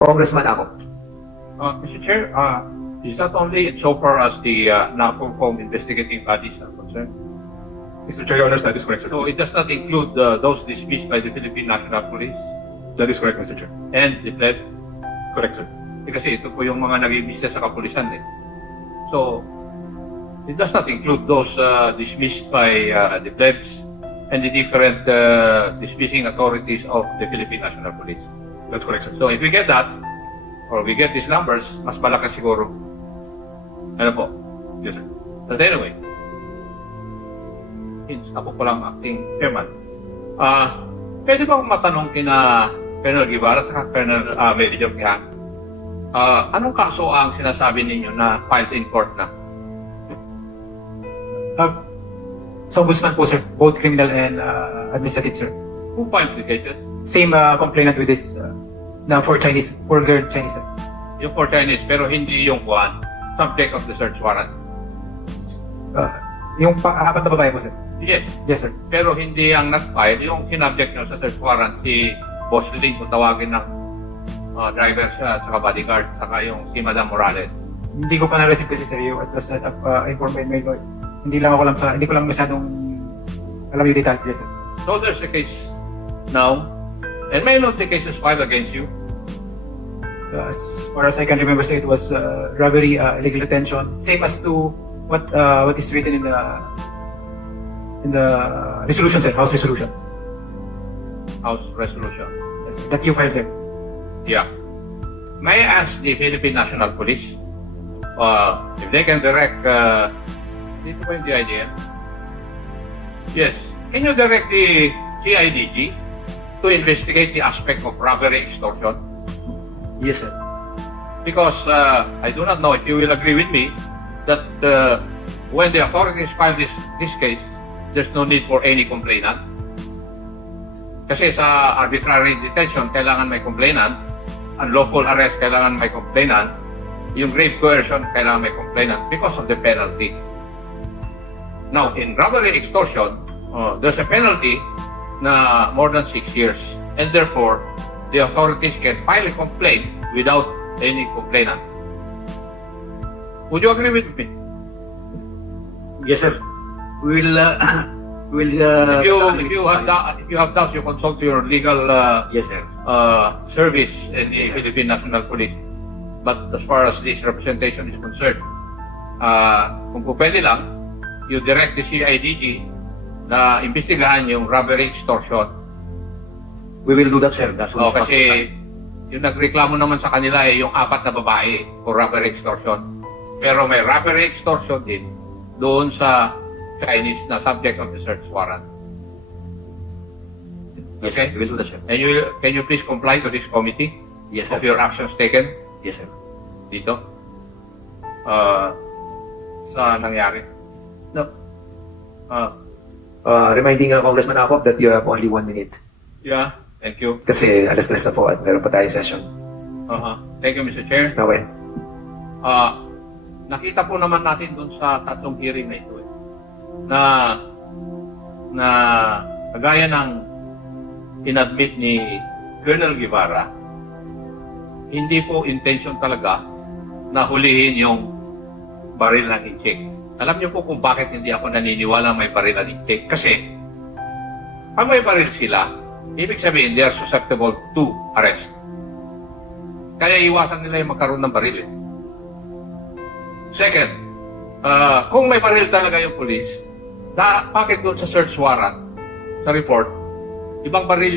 Congressman ako. Mr. Chair, is that only so far as the non-conformed investigating bodies are concerned? Mr. Chair, Your Honor, that is correct, sir. So it does not include those dismissed by the Philippine National Police That is correct, Mr. Chair. and the pleb? Correct, sir. Kasi ito po yung mga naging business sa kapulisan eh. So, it does not include those dismissed by the plebs and the different dismissing authorities of the Philippine National Police. That's correct, sir. So if we get that, or we get these numbers, mas malakas siguro. Ano po? Yes, sir. But anyway, since ako po lang acting chairman, pwede bang matanong kina Colonel Guevara at Colonel Major Quijano, anong kaso ang sinasabi ninyo na filed in court na? Sa ombudsman po, sir. Both criminal and administrative, sir. Who filed the cases? Same complainant with this na for girl Chinese, sir. Yung for Chinese, pero hindi yung one, subject of the search warrant. Yung apat na babae po, sir. Yes, Yes, sir. pero hindi ang not-file, yung sinubject nyo sa search warrant, si Boss Ling, kung tawagin ng driver siya, saka bodyguard, saka yung si Madam Morales. Hindi ko pa na-receive kasi, sir, yung address na informed by mail. Hindi ko lang masyadong alam yung detail. Yes, sir. So there's a case now, and may not the cases filed against you. As far as I can remember, sir, it was robbery, illegal detention. Same as to what is written in the resolution, sir, House resolution. House resolution. Yes, sir. That you filed, sir. Yeah. May I ask the Philippine National Police if they can direct, dito ba yung DIDM? Yes. Can you direct the CIDG to investigate the aspect of robbery extortion? Yes, sir. Because I do not know if you will agree with me that when the authorities file this case, there's no need for any complainant. Kasi sa arbitrary detention, kailangan may complainant. Unlawful arrest, kailangan may complainant. Yung grave coercion, kailangan may complainant because of the penalty. Now, in robbery extortion, there's a penalty na more than 6 years. And therefore, the authorities can file a complaint without any complainant. Would you agree with me? Yes, sir. We'll If you have doubts, you consult your legal yes, sir. service in the Yes, sir. Philippine National Police. But as far as this representation is concerned, kung po pwede lang, you direct the CIDG na imbestigahan yung robbery extortion. We will do that, sir. That's O, kasi yung nagreklamo naman sa kanila yung 4 na babae for robbery extortion. Pero may robbery extortion din doon sa Chinese na subject of the search warrant. Yes, sir. We will do that, sir. And can you please comply to this committee Yes, sir. of your actions taken Yes, sir. dito sa nangyari? No. Reminding Congressman ako that you have only 1 minute. Yeah, thank you. Kasi alas 3 na po at meron pa tayong session. Thank you, Mr. Chair. Okay. Nakita po naman natin doon sa tatlong hearing na ito na kagaya ng inadmit ni Colonel Guevara, hindi po intention talaga na hulihin yung baril ng incheck. Alam niyo po kung bakit hindi ako naniniwala may baril ng incheck? Kasi pag may baril sila, ibig sabihin they are susceptible to arrest. Kaya iwasan nila yung magkaroon ng baril. Second, kung may baril talaga yung police, bakit doon sa search warrant, sa report, ibang baril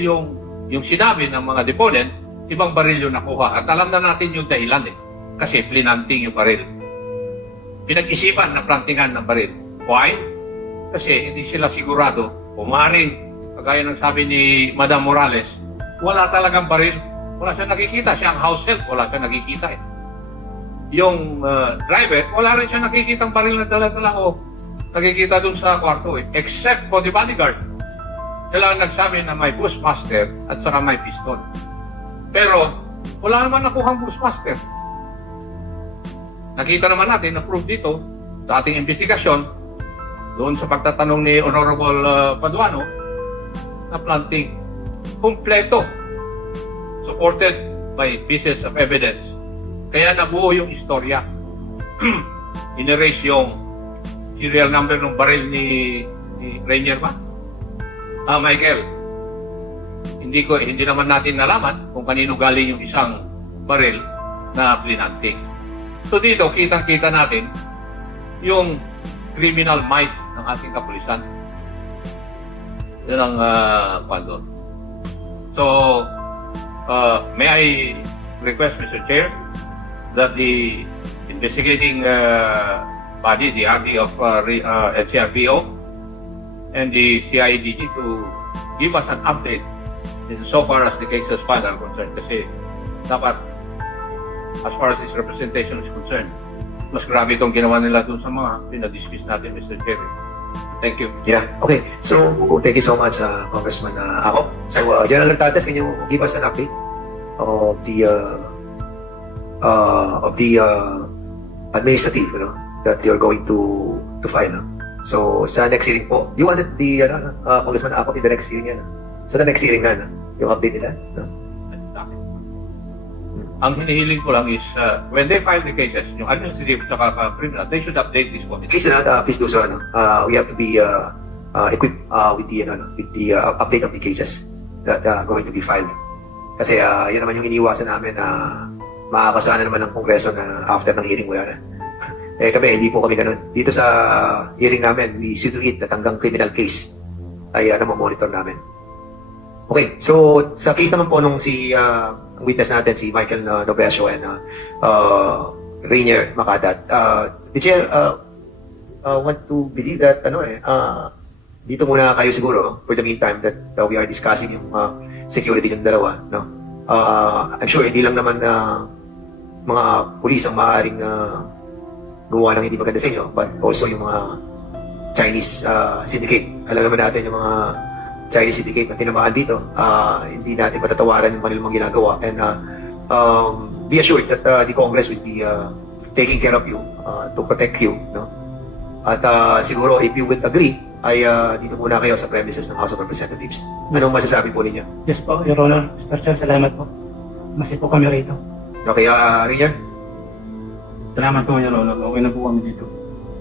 yung sinabi ng mga deponent, ibang baril yung nakuha. At alam na natin yung dahilan kasi planting yung baril. Pinag-isipan na plantingan ng baril. Why? Kasi hindi sila sigurado. Umaring, kagaya ng sabi ni Madam Morales, wala talagang baril. Wala siya nakikita. Siya ang house help, wala siya nakikita Yung driver, wala rin siya nakikita ang baril na dala-dala o nakikita dun sa kwarto except for the bodyguard. Sila nagsabi na may bushmaster at saka may pistol. Pero wala naman nakuhang bushmaster. Nakita naman natin na proof dito sa ating investigasyon doon sa pagtatanong ni Honorable Paduano na planting kompleto supported by pieces of evidence. Kaya nabuo yung istorya. In-erase yung serial number ng baril ni Rainier ba? Michael. Hindi naman natin nalaman kung kanino galing yung isang baril na plinanting. So dito, kitang-kita natin yung criminal might ng ating kapulisan. Yan ang kwento. So, may I request, Mr. Chair, that the investigating body, the RD of NCRPO and the CIDG to give us an update so far as the cases filed are concerned. Kasi dapat, as far as his representation is concerned, mas grabe itong ginawa nila dun sa mga pinadiscuss natin, Mr. Chair. Thank you. Yeah. Okay. So, thank you so much, Congressman Ako. So, General Hurtades, can you give us an update of the administrative, that you're going to file? So, sa next hearing po, you wanted the Congressman Ako in the next hearing yan. So, the next hearing na, yung update nila. No? Ang hinihiling ko lang is, when they file the cases, yung administrative at criminal, they should update this committee. Please, please do so. We have to be equipped with the update of the cases that are going to be filed. Kasi yan naman yung iniwasan namin na makakasuhan na naman ng Kongreso na after ng hearing wala na. Kami, hindi po kami ganun. Dito sa hearing namin, we see to it that hanggang criminal case ay monitor namin. Okay, so sa case naman po nung ang witness natin, si Michael Novelcio and Rainier Macadat, the chair want to believe that dito muna kayo siguro for the meantime that we are discussing yung security ng dalawa, no? I'm sure hindi lang naman mga pulis ang maaaring gumawa ng hindi maganda sa inyo, but also yung mga Chinese syndicate. Alam naman natin yung mga Chinese syndicate na tinamaan dito, hindi natin matatawaran yung kanilang ginagawa. And be assured that the Congress will be taking care of you to protect you, no? At siguro if you would agree, ay dito muna kayo sa premises ng House of Representatives. Anong masasabi po ninyo? Yes po, Your Honor. Mr. Chair, salamat po. Masi po kami rito. Okay, Rainier? Salamat po, Your Honor. Okay na po kami dito.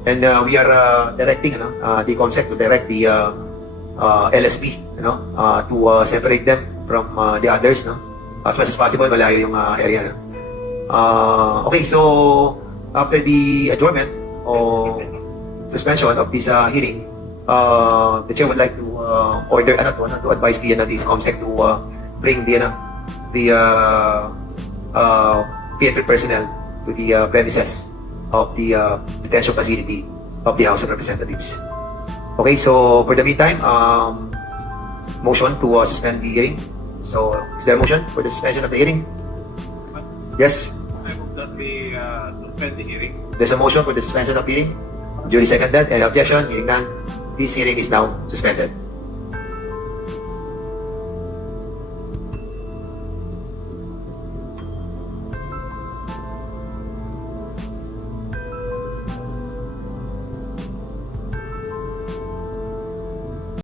And we are directing the COMSEC to direct the LSP to separate them from the others, no? As much as possible, malayo yung area. No? Okay, so after the adjournment or suspension of this hearing, the chair would like to order to advise the COMSEC to bring the PNP personnel to the premises of the detention facility of the House of Representatives. Okay, so for the meantime, motion to suspend the hearing. So, is there a motion for the suspension of the hearing? Yes, I hope that we suspend the hearing. there's a motion for the suspension of hearing. Duly seconded. Any objection? Hearing none. This hearing is now suspended.